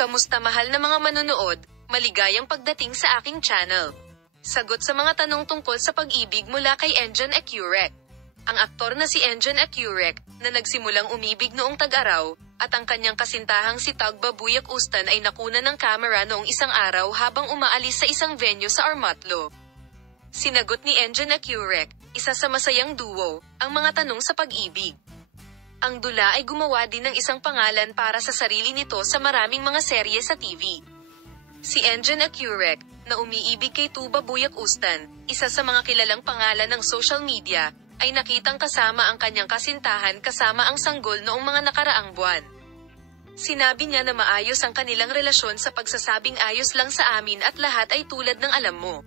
Kamusta mahal na mga manonood, maligayang pagdating sa aking channel. Sagot sa mga tanong tungkol sa pag-ibig mula kay Enjan Ecurek. Ang aktor na si Enjan Ecurek, na nagsimulang umibig noong tag-araw, at ang kanyang kasintahang si Tugba Buyak Ustan ay nakunan ng kamera noong isang araw habang umaalis sa isang venue sa Armatlo. Sinagot ni Enjan Ecurek, isa sa masayang duo, ang mga tanong sa pag-ibig. Ang dula ay gumawa din ng isang pangalan para sa sarili nito sa maraming mga serye sa TV. Si Enjan Ecurek, na umiibig kay Tuba Buyak Ustan, isa sa mga kilalang pangalan ng social media, ay nakitang kasama ang kanyang kasintahan kasama ang sanggol noong mga nakaraang buwan. Sinabi niya na maayos ang kanilang relasyon sa pagsasabing ayos lang sa amin at lahat ay tulad ng alam mo.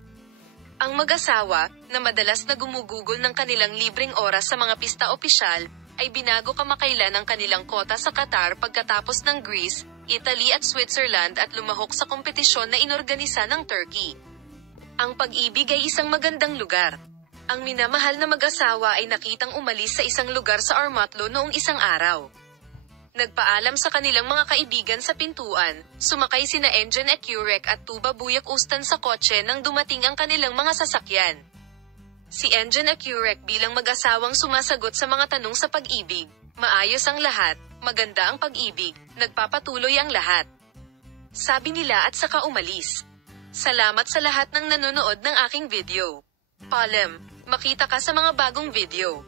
Ang mag-asawa, na madalas na gumugugol ng kanilang libreng oras sa mga pista opisyal, ay binago kamakailan ang kanilang kota sa Qatar pagkatapos ng Greece, Italy at Switzerland at lumahok sa kompetisyon na inorganisa ng Turkey. Ang pag-ibig ay isang magandang lugar. Ang minamahal na mag-asawa ay nakitang umalis sa isang lugar sa Armatlo noong isang araw. Nagpaalam sa kanilang mga kaibigan sa pintuan, sumakay sina Enjan Ecurek at Tuba Buyak Ustan sa kotse nang dumating ang kanilang mga sasakyan. Si Enjan Ecurek bilang mag-asawang sumasagot sa mga tanong sa pag-ibig, maayos ang lahat, maganda ang pag-ibig, nagpapatuloy ang lahat. Sabi nila at saka umalis. Salamat sa lahat ng nanonood ng aking video. Paalam, makita ka sa mga bagong video.